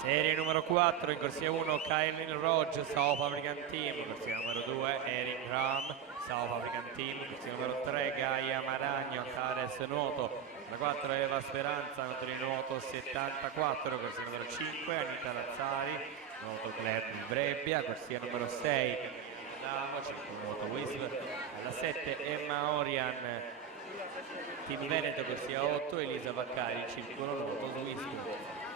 Serie numero 4, in corsia 1 Kyle Rodge, South African Team, corsia numero 2 Erin Ram, South African Team, corsia numero 3 Gaia Maragno, Cares Nuoto, la 4 Eva Speranza, nuoto di nuoto 74, corsia numero 5 Anita Lazzari, nuoto Club Brebbia, corsia numero 6 Davo, nuoto Wisp, alla 7 Emma Orian, Team Veneto, corsia 8 Elisa Vaccari, circolo nuoto Wisp.